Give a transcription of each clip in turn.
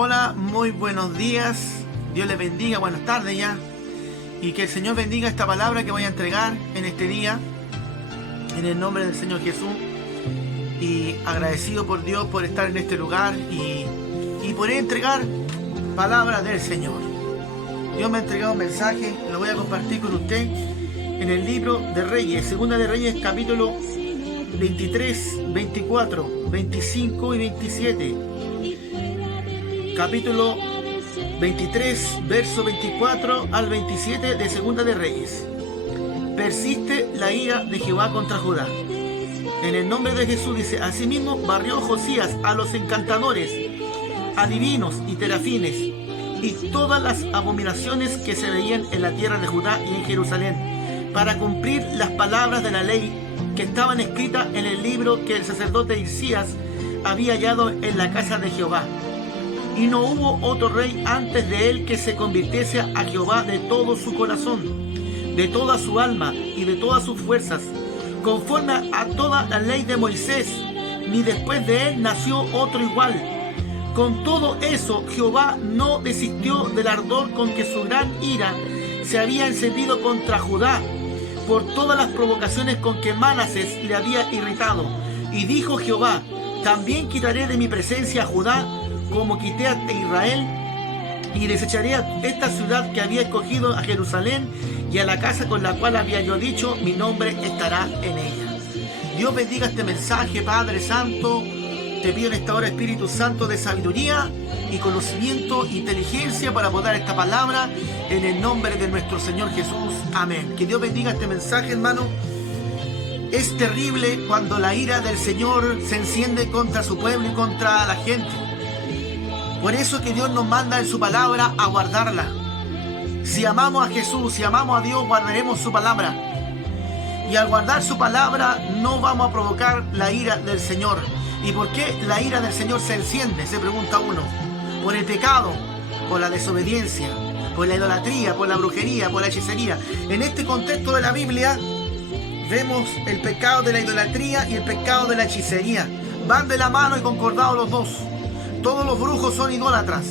Hola, muy buenos días. Dios les bendiga, buenas tardes ya. Y que el Señor bendiga esta palabra que voy a entregar en este día, en el nombre del Señor Jesús. Y agradecido por Dios por estar en este lugar y poder entregar palabras del Señor. Dios me ha entregado un mensaje, lo voy a compartir con usted en el libro de Reyes, Segunda de Reyes, capítulo 23, 24, 25 y 27. Capítulo 23, verso 24 al 27 de Segunda de Reyes. Persiste la ira de Jehová contra Judá. En el nombre de Jesús dice: asimismo barrió Josías a los encantadores, adivinos y terafines, y todas las abominaciones que se veían en la tierra de Judá y en Jerusalén, para cumplir las palabras de la ley que estaban escritas en el libro que el sacerdote Hilcías había hallado en la casa de Jehová. Y no hubo otro rey antes de él que se convirtiese a Jehová de todo su corazón, de toda su alma y de todas sus fuerzas, conforme a toda la ley de Moisés, ni después de él nació otro igual. Con todo eso, Jehová no desistió del ardor con que su gran ira se había encendido contra Judá, por todas las provocaciones con que Manasés le había irritado. Y dijo Jehová: también quitaré de mi presencia a Judá, como quité a Israel, y desecharé a esta ciudad que había escogido, a Jerusalén, y a la casa con la cual había yo dicho: mi nombre estará en ella. Dios bendiga este mensaje, Padre Santo. Te pido en esta hora, Espíritu Santo, de sabiduría y conocimiento, inteligencia para poder esta palabra, en el nombre de nuestro Señor Jesús. Amén. Que Dios bendiga este mensaje, hermano. Es terrible cuando la ira del Señor se enciende contra su pueblo y contra la gente. Por eso que Dios nos manda en su palabra a guardarla. Si amamos a Jesús, si amamos a Dios, guardaremos su palabra. Y al guardar su palabra no vamos a provocar la ira del Señor. ¿Y por qué la ira del Señor se enciende? Se pregunta uno. Por el pecado, por la desobediencia, por la idolatría, por la brujería, por la hechicería. En este contexto de la Biblia vemos el pecado de la idolatría y el pecado de la hechicería. Van de la mano y concordados los dos. Todos los brujos son idólatras.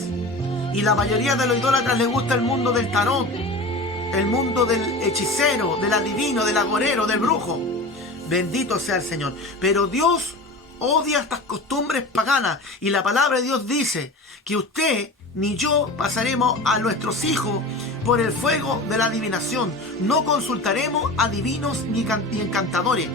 Y la mayoría de los idólatras les gusta el mundo del tarot, el mundo del hechicero, del adivino, del agorero, del brujo. Bendito sea el Señor. Pero Dios odia estas costumbres paganas. Y la palabra de Dios dice que usted ni yo pasaremos a nuestros hijos por el fuego de la adivinación. No consultaremos adivinos ni encantadores.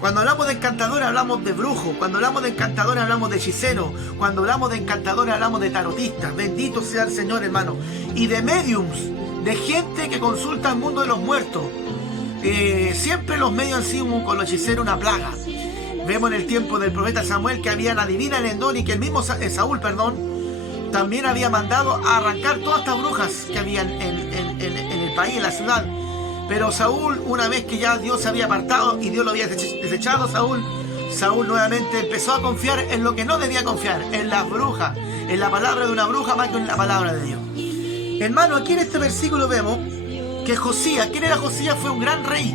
Cuando hablamos de encantadores hablamos de brujos. Cuando hablamos de encantadores hablamos de hechiceros. Cuando hablamos de encantadores hablamos de tarotistas. Bendito sea el Señor, hermano. Y de mediums, de gente que consulta el mundo de los muertos. Siempre los medios han sido con los hechiceros una plaga. Vemos en el tiempo del profeta Samuel que habían adivina en Endor, y que el mismo Saúl, también había mandado a arrancar todas estas brujas que habían en el país, en la ciudad. Pero Saúl, una vez que ya Dios se había apartado y Dios lo había desechado, Saúl nuevamente empezó a confiar en lo que no debía confiar, en las brujas, en la palabra de una bruja más que en la palabra de Dios. Hermano, aquí en este versículo vemos que Josías, ¿quién era Josías? Fue un gran rey,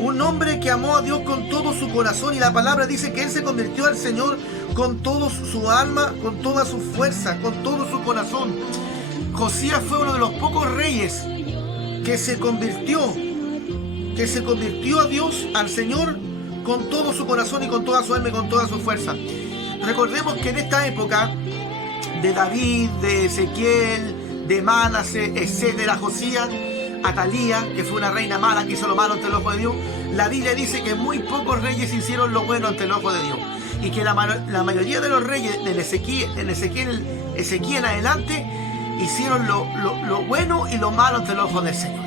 un hombre que amó a Dios con todo su corazón, y la palabra dice que él se convirtió al Señor con toda su alma, con toda su fuerza, con todo su corazón. Josías fue uno de los pocos reyes que se convirtió a Dios, al Señor, con todo su corazón y con toda su alma y con toda su fuerza. Recordemos que en esta época de David, de Ezequiel, de Manasés, etcétera, Josías, Atalía, que fue una reina mala que hizo lo malo ante el ojo de Dios, la Biblia dice que muy pocos reyes hicieron lo bueno ante el ojo de Dios, y que la mayoría de los reyes de Ezequiel en adelante hicieron lo bueno y lo malo ante el ojo del Señor.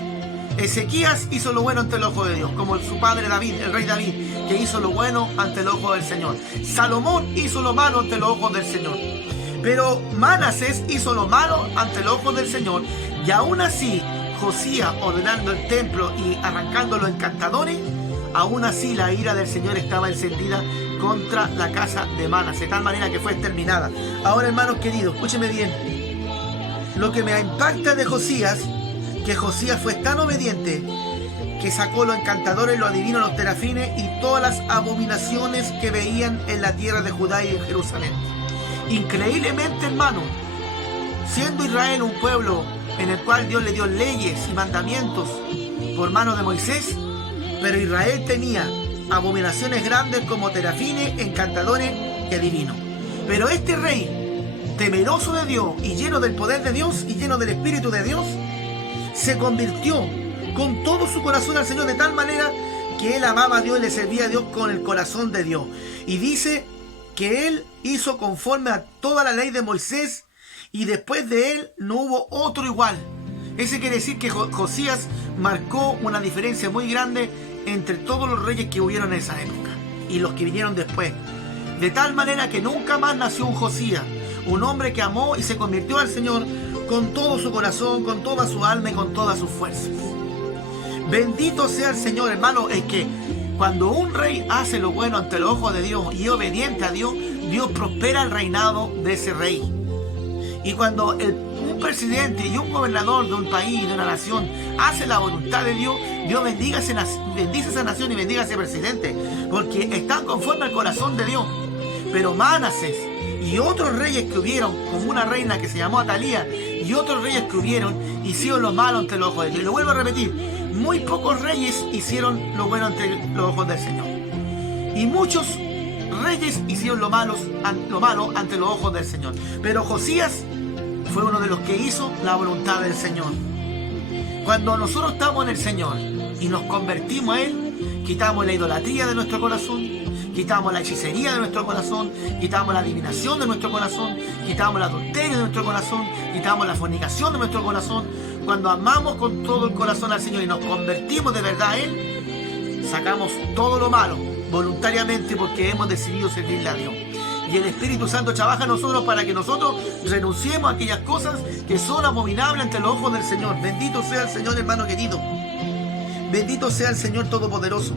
Ezequías hizo lo bueno ante el ojo de Dios, como su padre David, el rey David, que hizo lo bueno ante el ojo del Señor. Salomón hizo lo malo ante los ojos del Señor. Pero Manasés hizo lo malo ante el ojo del Señor, y aún así Josías, ordenando el templo y arrancando los encantadores, aún así la ira del Señor estaba encendida contra la casa de Manasés, de tal manera que fue exterminada. Ahora, hermanos queridos, escúcheme bien. Lo que me impacta de Josías, que Josías fue tan obediente que sacó los encantadores, los adivinos, los terafines y todas las abominaciones que veían en la tierra de Judá y en Jerusalén. Increíblemente, hermano, siendo Israel un pueblo en el cual Dios le dio leyes y mandamientos por mano de Moisés, pero Israel tenía abominaciones grandes como terafines, encantadores y adivinos. Pero este rey, temeroso de Dios y lleno del poder de Dios y lleno del Espíritu de Dios, se convirtió con todo su corazón al Señor, de tal manera que él amaba a Dios y le servía a Dios con el corazón de Dios. Y dice que él hizo conforme a toda la ley de Moisés, y después de él no hubo otro igual. Ese quiere decir que Josías marcó una diferencia muy grande entre todos los reyes que hubieron en esa época y los que vinieron después. De tal manera que nunca más nació un Josías, un hombre que amó y se convirtió al Señor con todo su corazón, con toda su alma y con todas sus fuerzas. Bendito sea el Señor, hermano. Es que cuando un rey hace lo bueno ante los ojos de Dios y es obediente a Dios, Dios prospera el reinado de ese rey. Y cuando un presidente y un gobernador de un país, de una nación, hace la voluntad de Dios, Dios bendice esa nación y bendiga a ese presidente, porque están conforme al corazón de Dios. Pero Manasés y otros reyes que hubieron, como una reina que se llamó Atalía, y otros reyes que hubieron, hicieron lo malo ante los ojos de Dios. Y lo vuelvo a repetir, muy pocos reyes hicieron lo bueno ante los ojos del Señor. Y muchos reyes hicieron lo malo ante los ojos del Señor. Pero Josías fue uno de los que hizo la voluntad del Señor. Cuando nosotros estamos en el Señor y nos convertimos a Él, quitamos la idolatría de nuestro corazón, quitamos la hechicería de nuestro corazón, quitamos la adivinación de nuestro corazón, quitamos el adulterio de nuestro corazón, quitamos la fornicación de nuestro corazón. Cuando amamos con todo el corazón al Señor y nos convertimos de verdad a Él, sacamos todo lo malo voluntariamente porque hemos decidido servirle a Dios. Y el Espíritu Santo trabaja en nosotros para que nosotros renunciemos a aquellas cosas que son abominables ante los ojos del Señor. Bendito sea el Señor, hermano querido. Bendito sea el Señor Todopoderoso.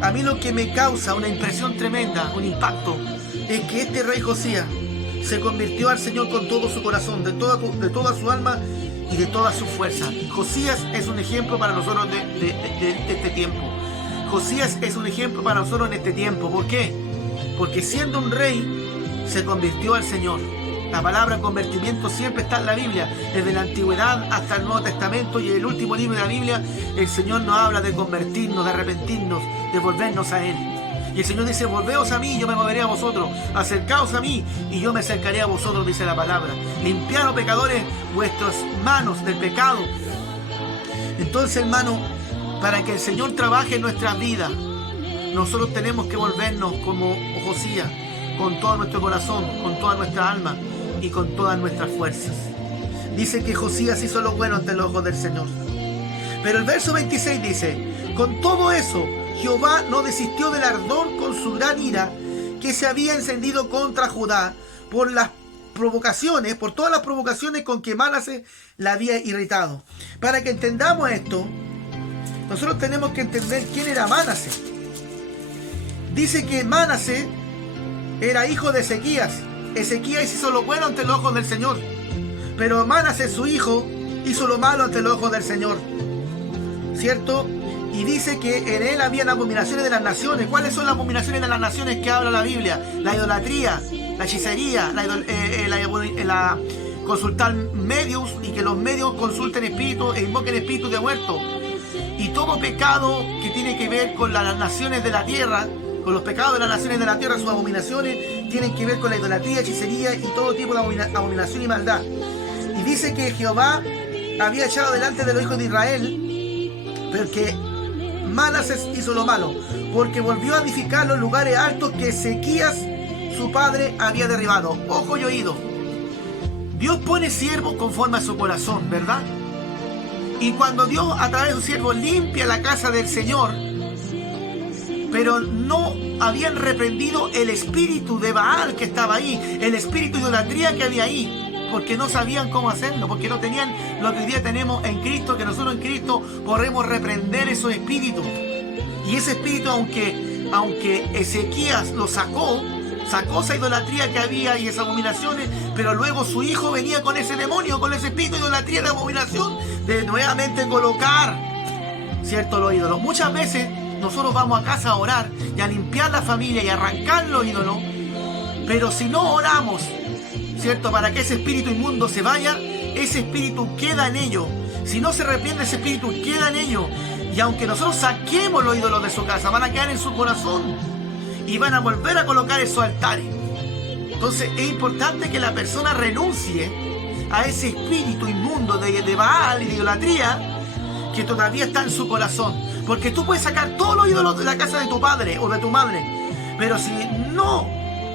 A mí lo que me causa una impresión tremenda, un impacto, es que este rey Josías se convirtió al Señor con todo su corazón, de toda su alma y de toda su fuerza. Josías es un ejemplo para nosotros de este tiempo. Josías es un ejemplo para nosotros en este tiempo. ¿Por qué? Porque siendo un rey, se convirtió al Señor. La palabra convertimiento siempre está en la Biblia, desde la antigüedad hasta el Nuevo Testamento, y en el último libro de la Biblia el Señor nos habla de convertirnos, de arrepentirnos, de volvernos a Él. Y el Señor dice: volveos a mí y yo me moveré a vosotros, acercaos a mí y yo me acercaré a vosotros, dice la palabra. Limpiad, pecadores, vuestras manos del pecado. Entonces, hermano, para que el Señor trabaje en nuestras vidas, nosotros tenemos que volvernos como Josías, con todo nuestro corazón, con toda nuestra alma y con todas nuestras fuerzas. Dice que Josías hizo lo bueno ante los ojos del Señor. Pero el verso 26 dice: con todo eso, Jehová no desistió del ardor con su gran ira que se había encendido contra Judá por todas las provocaciones con que Manasés la había irritado. Para que entendamos esto, nosotros tenemos que entender quién era Manasés. Dice que Manasés era hijo de Ezequías. Ezequías hizo lo bueno ante los ojos del Señor, pero Manasés, su hijo, hizo lo malo ante los ojos del Señor, ¿cierto? Y dice que en él habían abominaciones de las naciones. ¿Cuáles son las abominaciones de las naciones que habla la Biblia? La idolatría, la hechicería, la consultar medios, y que los medios consulten espíritus e invoquen espíritus de muertos. Y todo pecado que tiene que ver con las naciones de la tierra, con los pecados de las naciones de la tierra, sus abominaciones tienen que ver con la idolatría, hechicería y todo tipo de abominación y maldad. Y dice que Jehová había echado delante de los hijos de Israel, porque Manasés hizo lo malo, porque volvió a edificar los lugares altos que Ezequías, su padre, había derribado. Ojo y oído. Dios pone siervos conforme a su corazón, ¿verdad? Y cuando Dios, a través de sus siervos, limpia la casa del Señor, pero no habían reprendido el espíritu de Baal que estaba ahí, el espíritu de idolatría que había ahí, porque no sabían cómo hacerlo, porque no tenían lo que hoy día tenemos en Cristo, que nosotros en Cristo podemos reprender esos espíritus. Y ese espíritu, aunque Ezequías lo sacó esa idolatría que había y esas abominaciones, pero luego su hijo venía con ese demonio, con ese espíritu de idolatría, de abominación, de nuevamente colocar, ¿cierto?, los ídolos. Muchas veces nosotros vamos a casa a orar y a limpiar la familia y a arrancar los ídolos, pero si no oramos, ¿cierto? Para que ese espíritu inmundo se vaya, ese espíritu queda en ellos. Si no se arrepiente, ese espíritu queda en ellos. Y aunque nosotros saquemos los ídolos de su casa, van a quedar en su corazón y van a volver a colocar esos altares. Entonces es importante que la persona renuncie a ese espíritu inmundo de Baal y de idolatría que todavía está en su corazón. Porque tú puedes sacar todos los ídolos de la casa de tu padre o de tu madre, pero si no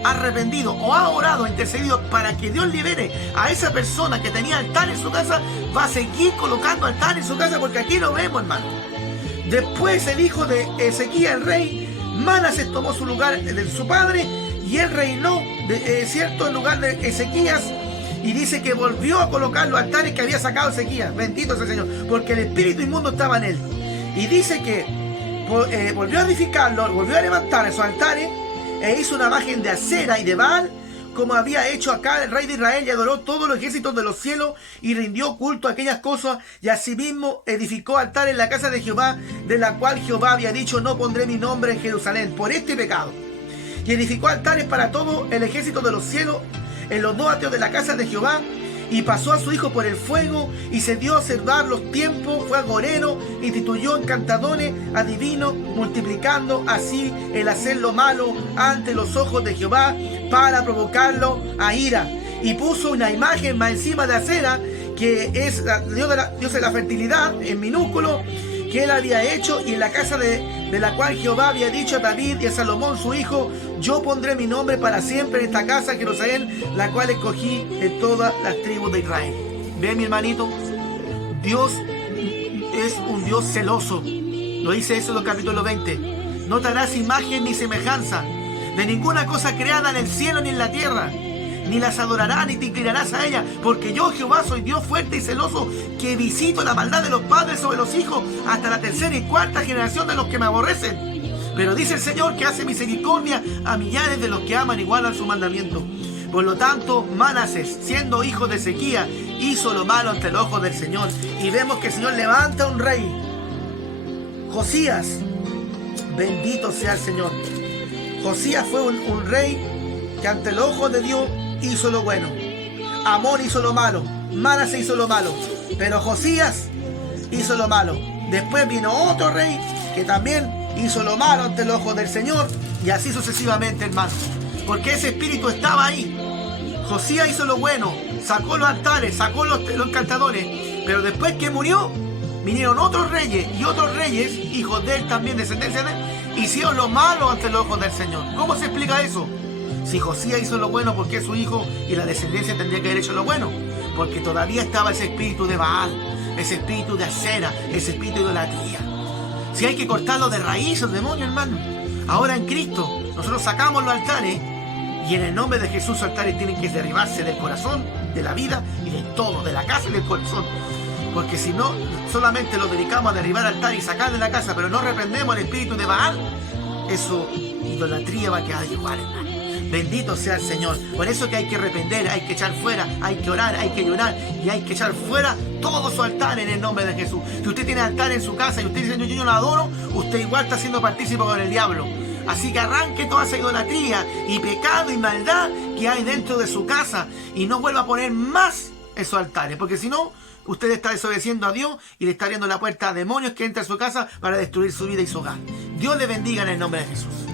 has arrepentido o has orado, intercedido para que Dios libere a esa persona que tenía altar en su casa, va a seguir colocando altar en su casa, porque aquí lo vemos, hermano. Después el hijo de Ezequías, el rey, Manasés tomó su lugar de su padre y él reinó, cierto, en lugar de Ezequías. Y dice que volvió a colocar los altares que había sacado Ezequías. Bendito sea el Señor, porque el espíritu inmundo estaba en él. Y dice que volvió a edificarlo, volvió a levantar esos altares e hizo una imagen de Acera y de Baal, como había hecho acá el rey de Israel, y adoró todos los ejércitos de los cielos y rindió culto a aquellas cosas, y asimismo edificó altares en la casa de Jehová, de la cual Jehová había dicho: no pondré mi nombre en Jerusalén por este pecado. Y edificó altares para todo el ejército de los cielos en los dos atrios de la casa de Jehová, y pasó a su hijo por el fuego, y se dio a observar los tiempos, fue agorero, instituyó encantadores, adivinos, multiplicando así el hacer lo malo ante los ojos de Jehová, para provocarlo a ira. Y puso una imagen más encima de Acera, que es Dios de la fertilidad, en minúsculo, que él había hecho, y en la casa de la cual Jehová había dicho a David y a Salomón su hijo: yo pondré mi nombre para siempre en esta casa, Jerusalén, la cual escogí de todas las tribus de Israel. ¿Ve, mi hermanito? Dios es un Dios celoso. Lo dice eso en los capítulos 20. No te harás imagen ni semejanza de ninguna cosa creada en el cielo ni en la tierra, ni las adorarás ni te inclinarás a ella, porque yo, Jehová, soy Dios fuerte y celoso, que visito la maldad de los padres sobre los hijos hasta la tercera y cuarta generación de los que me aborrecen. Pero dice el Señor que hace misericordia a millares de los que aman y guardan su mandamiento. Por lo tanto, Manasés, siendo hijo de Ezequías, hizo lo malo ante el ojo del Señor. Y vemos que el Señor levanta un rey, Josías. Bendito sea el Señor. Josías fue un rey que ante el ojo de Dios hizo lo bueno. Amón hizo lo malo, Manasés hizo lo malo, pero Josías hizo lo malo. Después vino otro rey que también hizo lo malo ante el ojo del Señor, y así sucesivamente, hermano, porque ese espíritu estaba ahí. Josías hizo lo bueno, sacó los altares, sacó los encantadores, pero después que murió, vinieron otros reyes, y otros reyes, hijos de él también, descendencia de él, hicieron lo malo ante el ojo del Señor. ¿Cómo se explica eso? Si Josías hizo lo bueno, ¿por qué su hijo y la descendencia tendría que haber hecho lo bueno? Porque todavía estaba ese espíritu de Baal, ese espíritu de Acera, ese espíritu de idolatría. Si hay que cortarlo de raíz, el demonio, hermano. Ahora en Cristo, nosotros sacamos los altares, y en el nombre de Jesús los altares tienen que derribarse del corazón, de la vida y de todo, de la casa y del corazón. Porque si no, solamente lo dedicamos a derribar altares y sacar de la casa, pero no reprendemos el espíritu de Baal, eso, idolatría, va a quedar igual, hermano. Bendito sea el Señor. Por eso que hay que arrepender, hay que echar fuera, hay que orar, hay que llorar, y hay que echar fuera todo su altar en el nombre de Jesús. Si usted tiene altar en su casa y usted dice: yo no lo adoro, usted igual está siendo partícipe con el diablo. Así que arranque toda esa idolatría y pecado y maldad que hay dentro de su casa, y no vuelva a poner más esos altares, porque si no, usted está desobedeciendo a Dios y le está abriendo la puerta a demonios que entran a su casa para destruir su vida y su hogar. Dios le bendiga en el nombre de Jesús.